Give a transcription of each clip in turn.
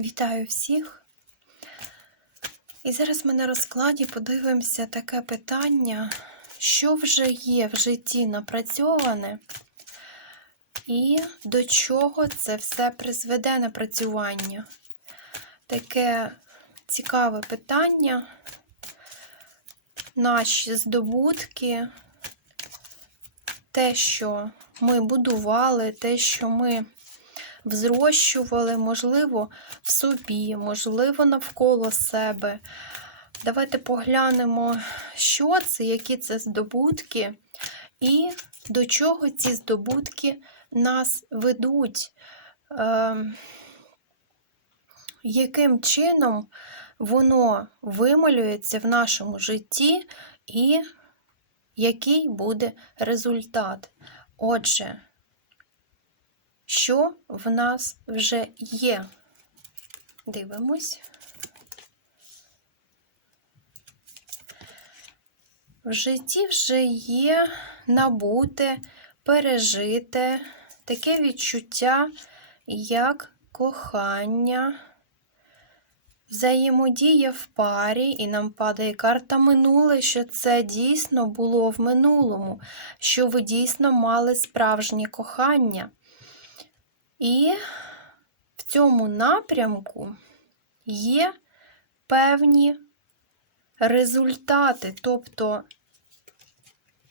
Вітаю всіх. І зараз ми на розкладі подивимося таке питання, що вже є в житті напрацьоване, і до чого це все призведе напрацювання. Таке цікаве питання. Наші здобутки, те, що ми будували, те, що ми взрощували, можливо, в собі, можливо, навколо себе. Давайте поглянемо, що це, які це здобутки, і до чого ці здобутки нас ведуть. Е, яким чином воно вималюється в нашому житті, і який буде результат. Отже, що в нас вже є? Дивимось. В житті вже є набуте, пережите таке відчуття, як кохання, взаємодія в парі, і нам падає карта минуле, що це дійсно було в минулому, що ви дійсно мали справжнє кохання. І в цьому напрямку є певні результати. Тобто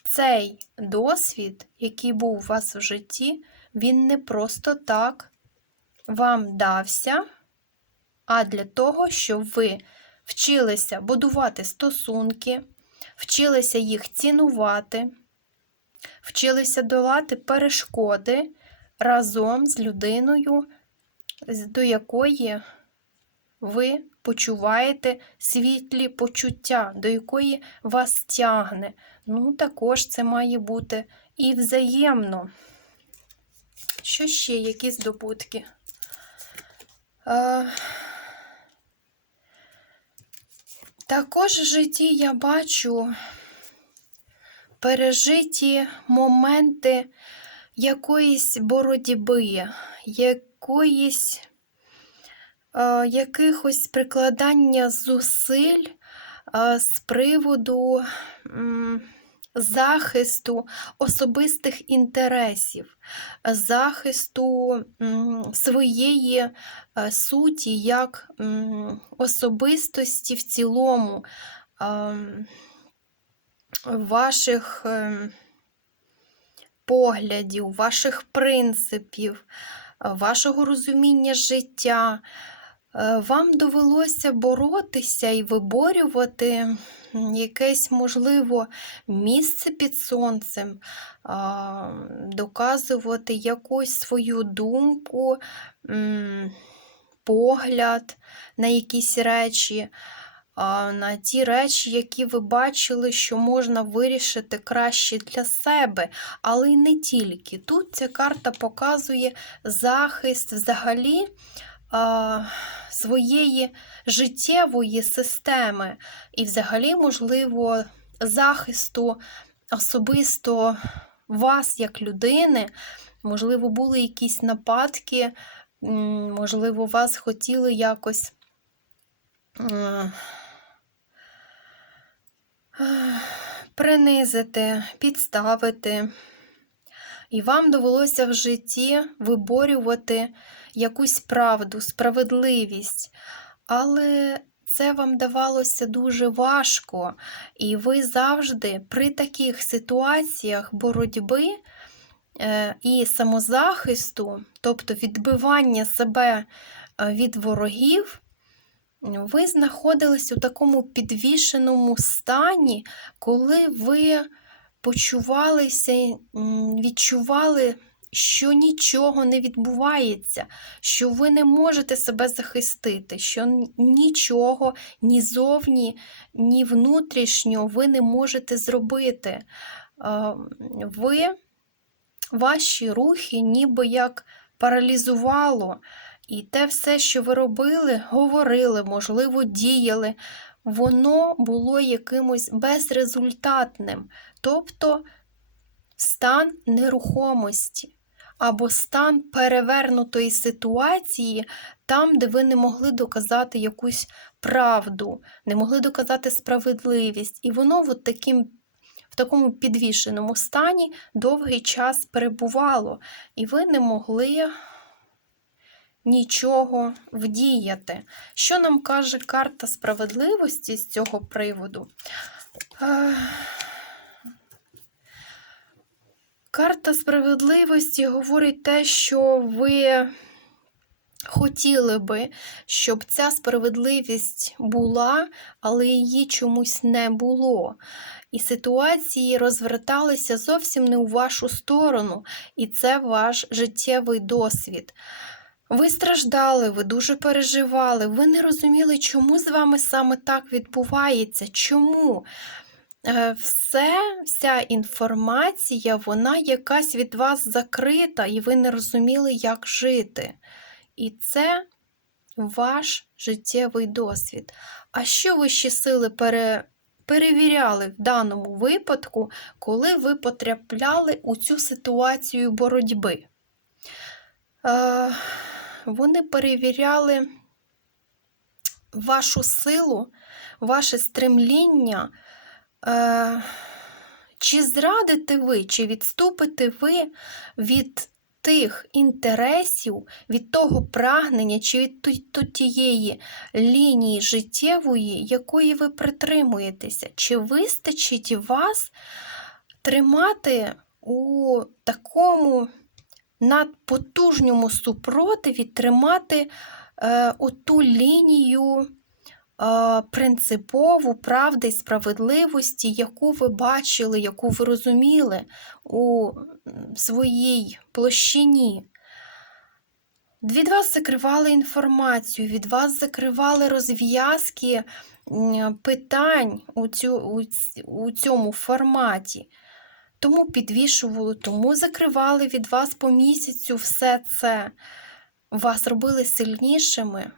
цей досвід, який був у вас в житті, він не просто так вам дався, а для того, щоб ви вчилися будувати стосунки, вчилися їх цінувати, вчилися долати перешкоди разом з людиною, до якої ви почуваєте світлі почуття, до якої вас тягне. Ну, також це має бути і взаємно. Що ще, які здобутки? Е, Також в житті я бачу пережиті моменти якоїсь боротьби, якоїсь, е, якихось прикладання зусиль е, з приводу захисту особистих інтересів, захисту своєї е, суті як особистості в цілому, ем, ваших. ем, поглядів, ваших принципів, е, вашого розуміння життя. Е, Вам довелося боротися і виборювати якесь, можливо, місце під сонцем, доказувати якусь свою думку, погляд на якісь речі на ті речі, які ви бачили, що можна вирішити краще для себе, але й не тільки. Тут ця карта показує захист взагалі своєї життєвої системи, і, взагалі, можливо, захисту особисто вас як людини. Можливо, були якісь нападки, можливо, вас хотіли якось. Принизити, підставити. І вам довелося в житті виборювати якусь правду, справедливість. Але це вам давалося дуже важко, і ви завжди при таких ситуаціях боротьби е, і самозахисту, тобто відбивання себе е, від ворогів, ви знаходились у такому підвішеному стані, коли ви почувалися, відчували, що нічого не відбувається, що ви не можете себе захистити, що нічого ні зовні, ні внутрішньо ви не можете зробити. Ви, ваші рухи ніби як паралізувало. І те все, що ви робили, говорили, можливо, діяли, воно було якимось безрезультатним, тобто стан нерухомості. або стан перевернутої ситуації, там, де ви не могли доказати якусь правду, не могли доказати справедливість. І воно от таким, в такому підвішеному стані довгий час перебувало, і ви не могли нічого вдіяти. Що нам каже карта справедливості з цього приводу? Е, Карта справедливості говорить те, що ви хотіли би, щоб ця справедливість була, але її чомусь не було. І ситуації розверталися зовсім не у вашу сторону, і це ваш життєвий досвід. Ви страждали, ви дуже переживали, ви не розуміли, чому з вами саме так відбувається, чому. Е, Все, вся інформація, вона якась від вас закрита, і ви не розуміли, як жити. І це ваш життєвий досвід. А що вищі сили пере, перевіряли в даному випадку, коли ви потрапляли у цю ситуацію боротьби? Е, вони перевіряли вашу силу, ваше стремління. Е, чи зрадите ви, чи відступите ви від тих інтересів, від того прагнення, чи від тієї лінії життєвої, якої ви притримуєтеся? Чи вистачить вас тримати у такому надпотужному супротиві, тримати е, оту лінію? е, принципову правди і справедливості, яку ви бачили, яку ви розуміли у своїй площині. Від вас закривали інформацію, від вас закривали розв'язки питань у, цю, у цьому форматі. Тому підвішували, тому закривали від вас по місяцю все це. Вас робили сильнішими.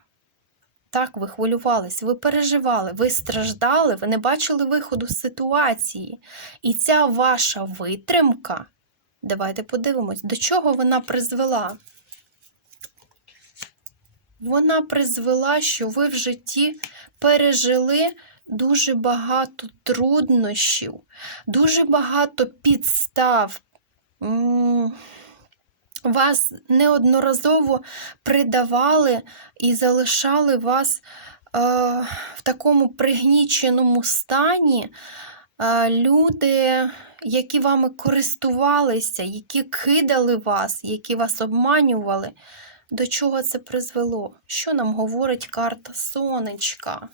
Так, ви хвилювались, ви переживали, ви страждали, ви не бачили виходу з ситуації. І ця ваша витримка, давайте подивимось, до чого вона призвела. Вона призвела, що ви в житті пережили дуже багато труднощів, дуже багато підстав. Вас неодноразово придавали і залишали вас е, в такому пригніченому стані е, люди, які вами користувалися, які кидали вас, які вас обманювали. До чого це призвело? Що нам говорить карта сонечка?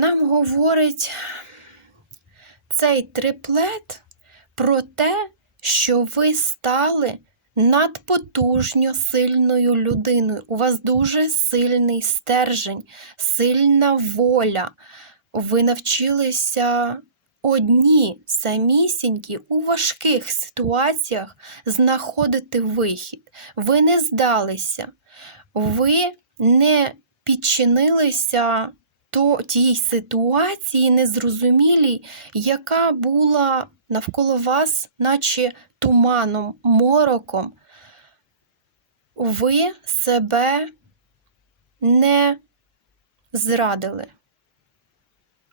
Нам говорить цей триплет про те, що ви стали надпотужньо сильною людиною. У вас дуже сильний стержень, сильна воля. Ви навчилися одні самісінькі у важких ситуаціях знаходити вихід. Ви не здалися, ви не підчинилися то тій ситуації незрозумілій, яка була навколо вас, наче туманом, мороком. Ви себе не зрадили.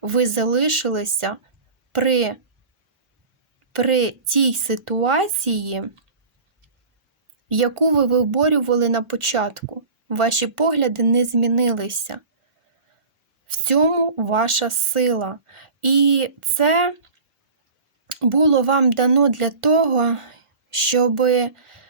Ви залишилися при, при тій ситуації, яку ви виборювали на початку. Ваші погляди не змінилися. В цьому ваша сила. І це було вам дано для того, щоб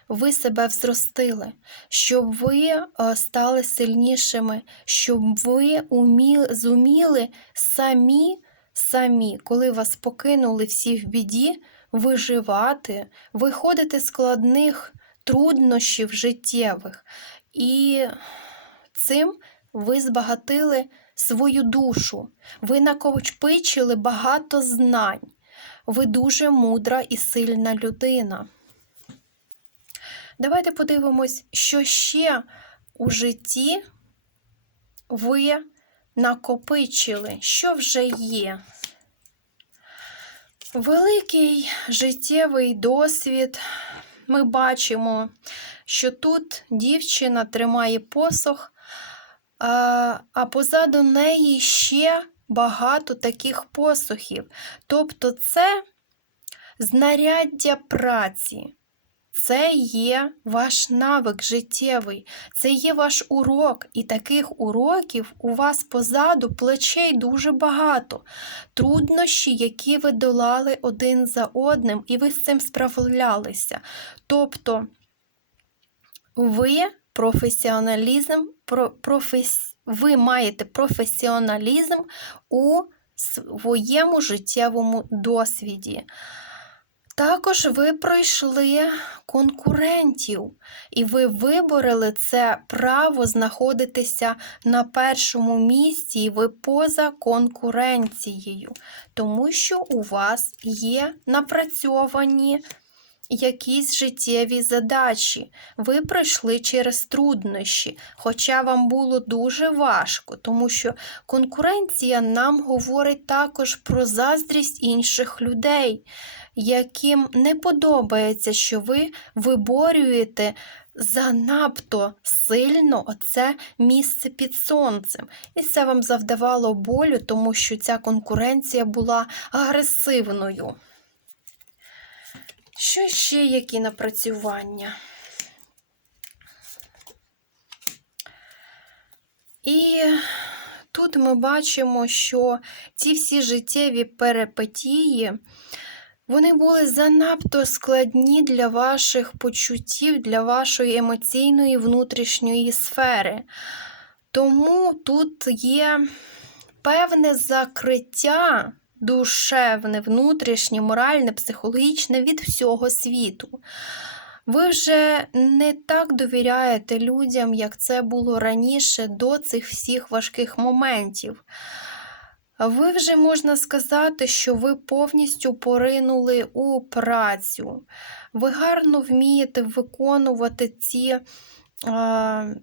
ви себе взростили, щоб ви е, стали сильнішими, щоб ви уміли, зуміли самі, самі, коли вас покинули всі в біді, виживати, виходити з складних труднощів життєвих. І цим ви збагатили свою душу, ви накопичили багато знань. Ви дуже мудра і сильна людина. Давайте подивимось, що ще у житті ви накопичили, що вже є. Великий життєвий досвід, ми бачимо, що тут дівчина тримає посох, а, позаду неї ще багато таких посохів. Тобто це знаряддя праці. Це є ваш навик життєвий, це є ваш урок, і таких уроків у вас позаду плечей дуже багато. Труднощі, які ви долали один за одним, і ви з цим справлялися. Тобто ви професіоналізм, про, профес, ви маєте професіоналізм у своєму життєвому досвіді. Також ви пройшли конкурентів, і ви виборили це право знаходитися на першому місці, і ви поза конкуренцією, тому що у вас є напрацьовані якісь життєві задачі. Ви пройшли через труднощі, хоча вам було дуже важко, тому що конкуренція нам говорить також про заздрість інших людей яким не подобається, що ви виборюєте занадто сильно оце місце під сонцем. І це вам завдавало болю, тому що ця конкуренція була агресивною. Що ще які напрацювання? І тут ми бачимо, що ці всі життєві перипетії, вони були занадто складні для ваших почуттів, для вашої емоційної внутрішньої сфери. Тому тут є певне закриття душевне, внутрішнє, моральне, психологічне від всього світу. Ви вже не так довіряєте людям, як це було раніше до цих всіх важких моментів. Ви вже можна сказати, що ви повністю поринули у працю. Ви гарно вмієте виконувати ці,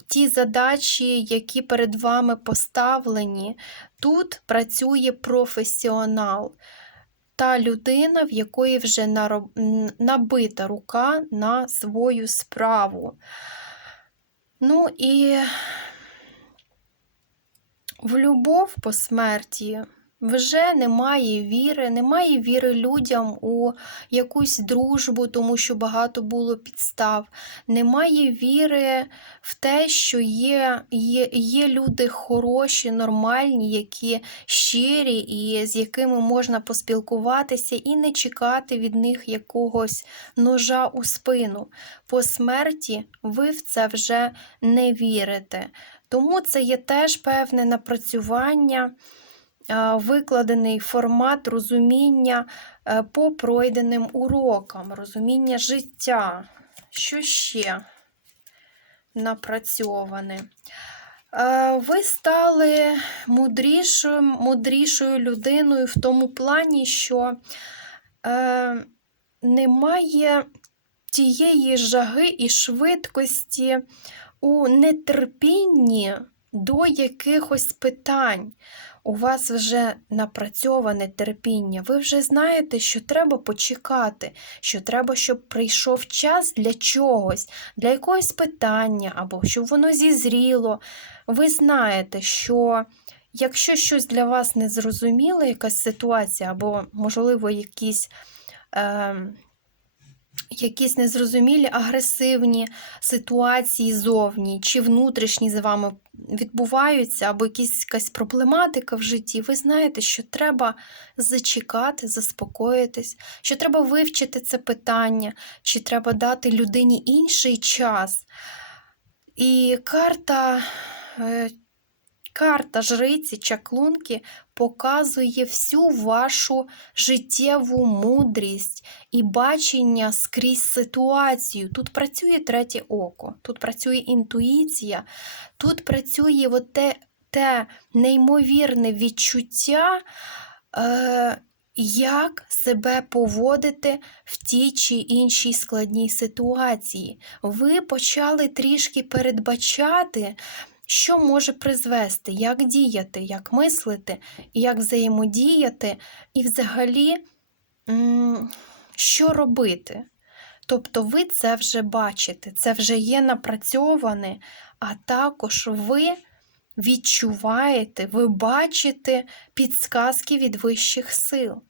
ті задачі, які перед вами поставлені. Тут працює професіонал. Та людина, в якої вже набита рука на свою справу. Ну і в любов по смерті вже немає віри, немає віри людям у якусь дружбу, тому що багато було підстав. Немає віри в те, що є, є, є люди хороші, нормальні, які щирі, і з якими можна поспілкуватися і не чекати від них якогось ножа у спину. По смерті ви в це вже не вірите. Тому це є теж певне напрацювання, викладений формат розуміння е, по пройденим урокам, розуміння життя. Що ще напрацьоване? Е, ви стали мудрішою, мудрішою людиною в тому плані, що е, немає тієї жаги і швидкості у нетерпінні до якихось питань. У вас вже напрацьоване терпіння, ви вже знаєте, що треба почекати, що треба, щоб прийшов час для чогось, для якогось питання, або щоб воно зізріло. Ви знаєте, що якщо щось для вас не зрозуміло, якась ситуація, або, можливо, якісь. Е якісь незрозумілі агресивні ситуації зовні чи внутрішні з вами відбуваються, або якась проблематика в житті, ви знаєте, що треба зачекати, заспокоїтись, що треба вивчити це питання, чи треба дати людині інший час. І карта е, Карта жриці чаклунки показує всю вашу життєву мудрість і бачення скрізь ситуацію. Тут працює третє око, тут працює інтуїція, тут працює те, те неймовірне відчуття. Е, як себе поводити в тій чи іншій складній ситуації? Ви почали трішки передбачати що може призвести, як діяти, як мислити, як взаємодіяти, і взагалі, що робити. Тобто ви це вже бачите, це вже є напрацьоване, а також ви відчуваєте, ви бачите підсказки від вищих сил.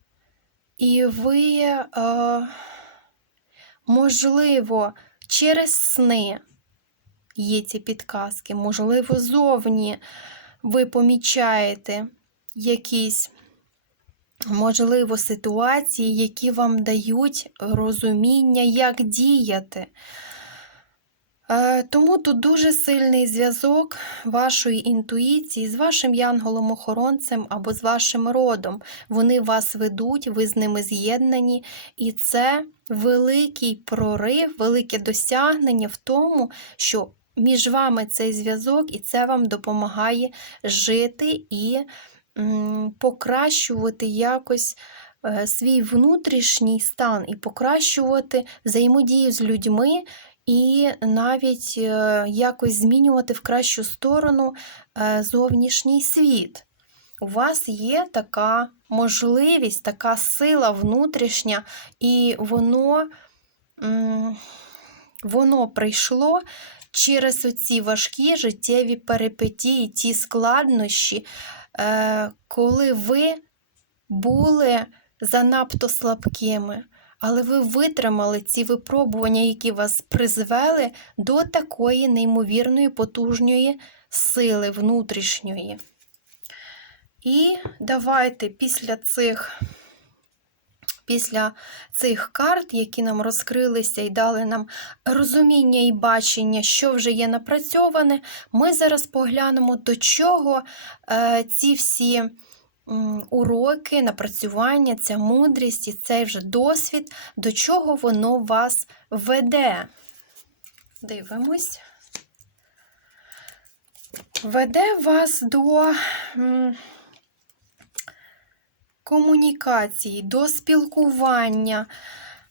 І ви, е, можливо, через сни є ці підказки, можливо, зовні ви помічаєте якісь, можливо, ситуації, які вам дають розуміння, як діяти. Е, Тому тут дуже сильний зв'язок вашої інтуїції з вашим янголом-охоронцем або з вашим родом. Вони вас ведуть, ви з ними з'єднані, і це великий прорив, велике досягнення в тому, що між вами цей зв'язок, і це вам допомагає жити і покращувати якось е, свій внутрішній стан, і покращувати взаємодію з людьми. І навіть е, якось змінювати в кращу сторону е, зовнішній світ. У вас є така можливість, така сила внутрішня, і воно, воно прийшло через оці важкі життєві перипетії, ті складнощі, е, коли ви були занадто слабкими. Але ви витримали ці випробування, які вас призвели до такої неймовірної потужної сили внутрішньої. І давайте після цих після цих карт, які нам розкрилися і дали нам розуміння і бачення, що вже є напрацьоване, ми зараз поглянемо, до чого е, ці всі уроки, напрацювання, ця мудрість і цей вже досвід, до чого воно вас веде. Дивимось. Веде вас до комунікації, до спілкування,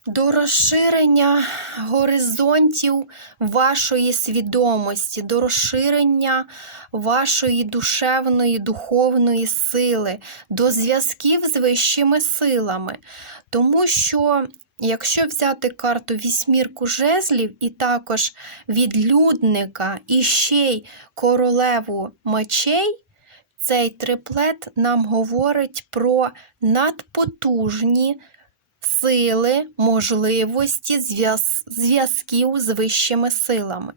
до розширення горизонтів вашої свідомості, до розширення вашої душевної, духовної сили, до зв'язків з вищими силами. Тому що. Якщо взяти карту вісьмірку жезлів, і також відлюдника, і ще й королеву мечей, цей триплет нам говорить про надпотужні сили, можливості зв'язків з вищими силами.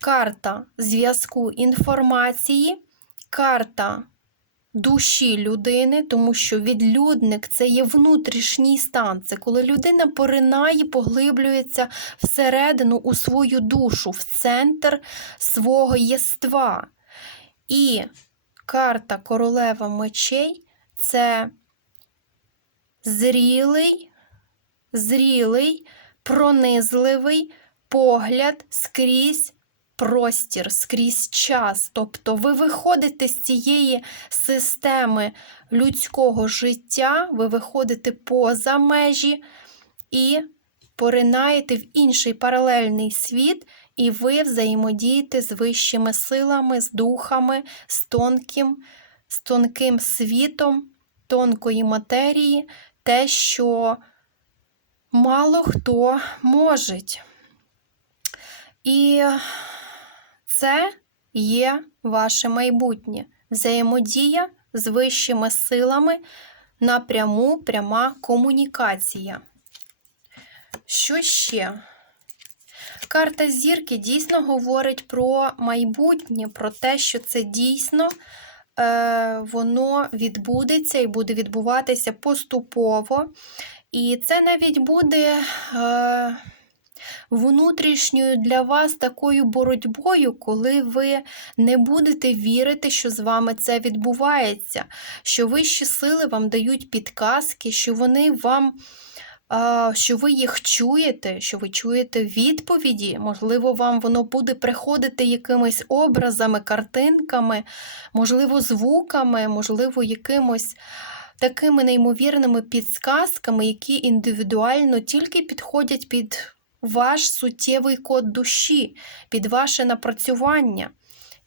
Карта зв'язку інформації, карта душі людини, тому що відлюдник це є внутрішній стан. Це коли людина поринає, поглиблюється всередину у свою душу, в центр свого єства. І карта королева мечей це зрілий, зрілий, пронизливий погляд скрізь простір, скрізь час. Тобто ви виходите з цієї системи людського життя, ви виходите поза межі і поринаєте в інший паралельний світ, і ви взаємодієте з вищими силами, з духами, з тонким, з тонким світом, тонкої матерії, те, що мало хто може. І це є ваше майбутнє. Взаємодія з вищими силами напряму пряма комунікація. Що ще? Карта зірки дійсно говорить про майбутнє, про те, що це дійсно е, воно відбудеться і буде відбуватися поступово. І це навіть буде. Е, внутрішньою для вас такою боротьбою, коли ви не будете вірити, що з вами це відбувається, що вищі сили вам дають підказки, що вони вам. Що ви їх чуєте, що ви чуєте відповіді, можливо, вам воно буде приходити якимись образами, картинками, можливо, звуками, можливо, якимось такими неймовірними підсказками, які індивідуально тільки підходять під ваш суттєвий код душі, під ваше напрацювання.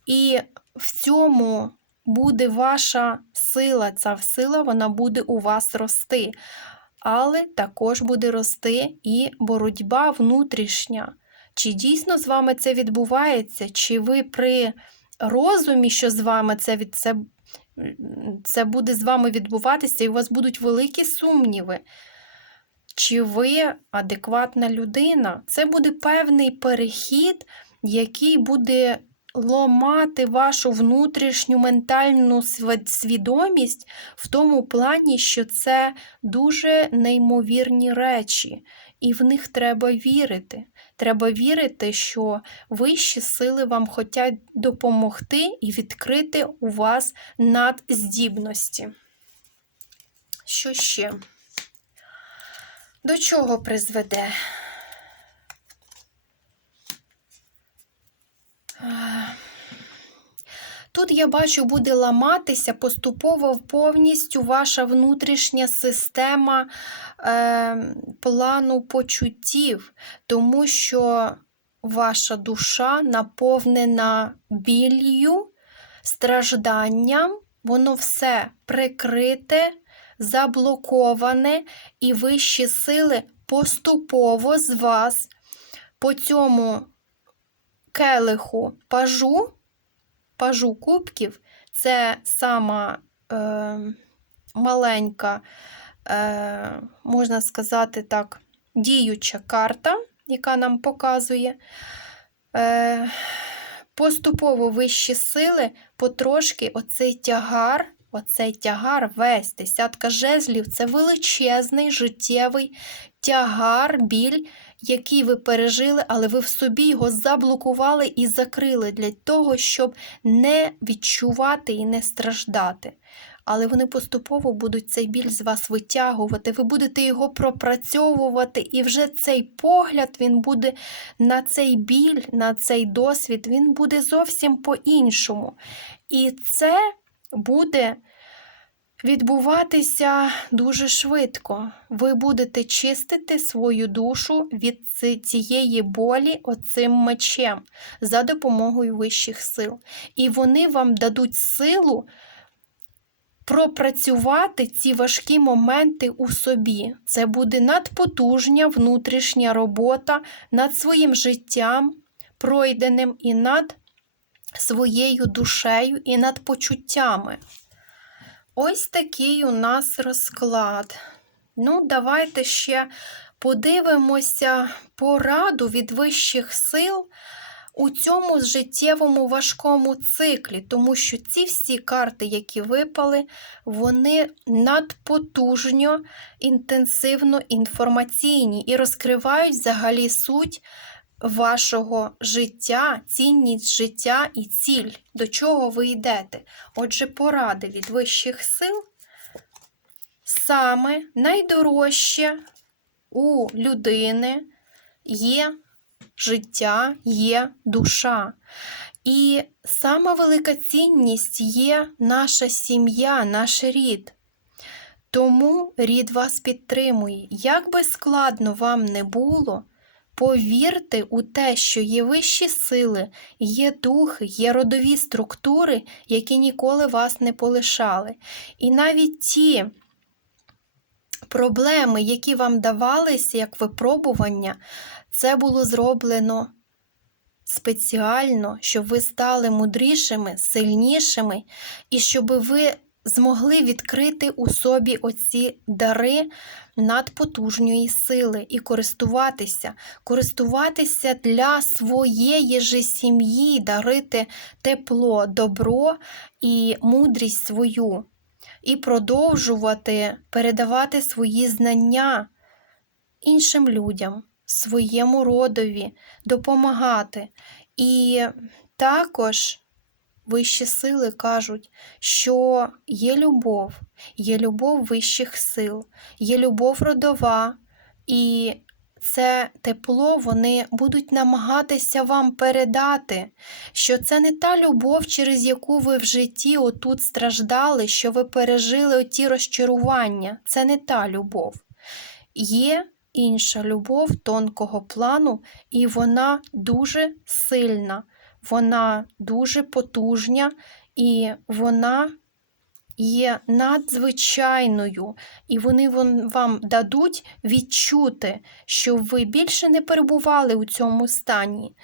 І в цьому буде ваша сила, ця сила вона буде у вас рости. Але також буде рости і боротьба внутрішня. Чи дійсно з вами це відбувається? Чи ви при розумі, що з вами це від це, це буде з вами відбуватися, і у вас будуть великі сумніви? Чи ви адекватна людина? Це буде певний перехід, який буде ломати вашу внутрішню ментальну свідомість в тому плані, що це дуже неймовірні речі, і в них треба вірити. Треба вірити, що вищі сили вам хочуть допомогти і відкрити у вас надздібності. Що ще? До чого призведе? Тут я бачу, буде ламатися поступово повністю ваша внутрішня система е, плану почуттів, тому що ваша душа наповнена біллю, стражданням, воно все прикрите, заблоковане, і вищі сили поступово з вас по цьому келиху пажу, пажу кубків, це сама е, маленька, е, можна сказати так, діюча карта, яка нам показує. Е, поступово вищі сили, потрошки оцей тягар, оцей тягар весь десятка жезлів це величезний життєвий тягар, біль, який ви пережили, але ви в собі його заблокували і закрили для того, щоб не відчувати і не страждати. Але вони поступово будуть цей біль з вас витягувати, ви будете його пропрацьовувати, і вже цей погляд він буде на цей біль, на цей досвід, він буде зовсім по-іншому. І це буде відбуватися дуже швидко. Ви будете чистити свою душу від цієї болі оцим мечем за допомогою вищих сил. І вони вам дадуть силу пропрацювати ці важкі моменти у собі. Це буде надпотужня внутрішня робота над своїм життям, пройденим і над своєю душею, і над почуттями. Ось такий у нас розклад. Ну, давайте ще подивимося пораду від вищих сил у цьому життєвому важкому циклі, тому що ці всі карти, які випали, вони надпотужньо, інтенсивно інформаційні і розкривають взагалі суть вашого життя, цінність життя і ціль, до чого ви йдете. Отже, поради від вищих сил саме найдорожче у людини є життя, є душа. І сама велика цінність є наша сім'я, наш рід. Тому рід вас підтримує. Як би складно вам не було, повірте у те, що є вищі сили, є духи, є родові структури, які ніколи вас не полишали. І навіть ті проблеми, які вам давалися як випробування, це було зроблено спеціально, щоб ви стали мудрішими, сильнішими, і щоб ви змогли відкрити у собі оці дари надпотужної сили і користуватися, користуватися для своєї же сім'ї, дарити тепло, добро і мудрість свою, і продовжувати передавати свої знання іншим людям, своєму родові, допомагати. І також вищі сили кажуть, що є любов, є любов вищих сил, є любов родова, і це тепло вони будуть намагатися вам передати, що це не та любов, через яку ви в житті отут страждали, що ви пережили оті розчарування. Це не та любов. Є інша любов тонкого плану, і вона дуже сильна, вона дуже потужня, і вона є надзвичайною, і вони вам дадуть відчути, що ви більше не перебували у цьому стані.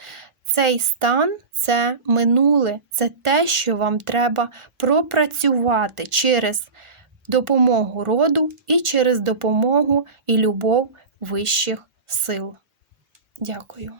Цей стан це минуле, це те, що вам треба пропрацювати через допомогу роду і через допомогу і любов вищих сил. Дякую.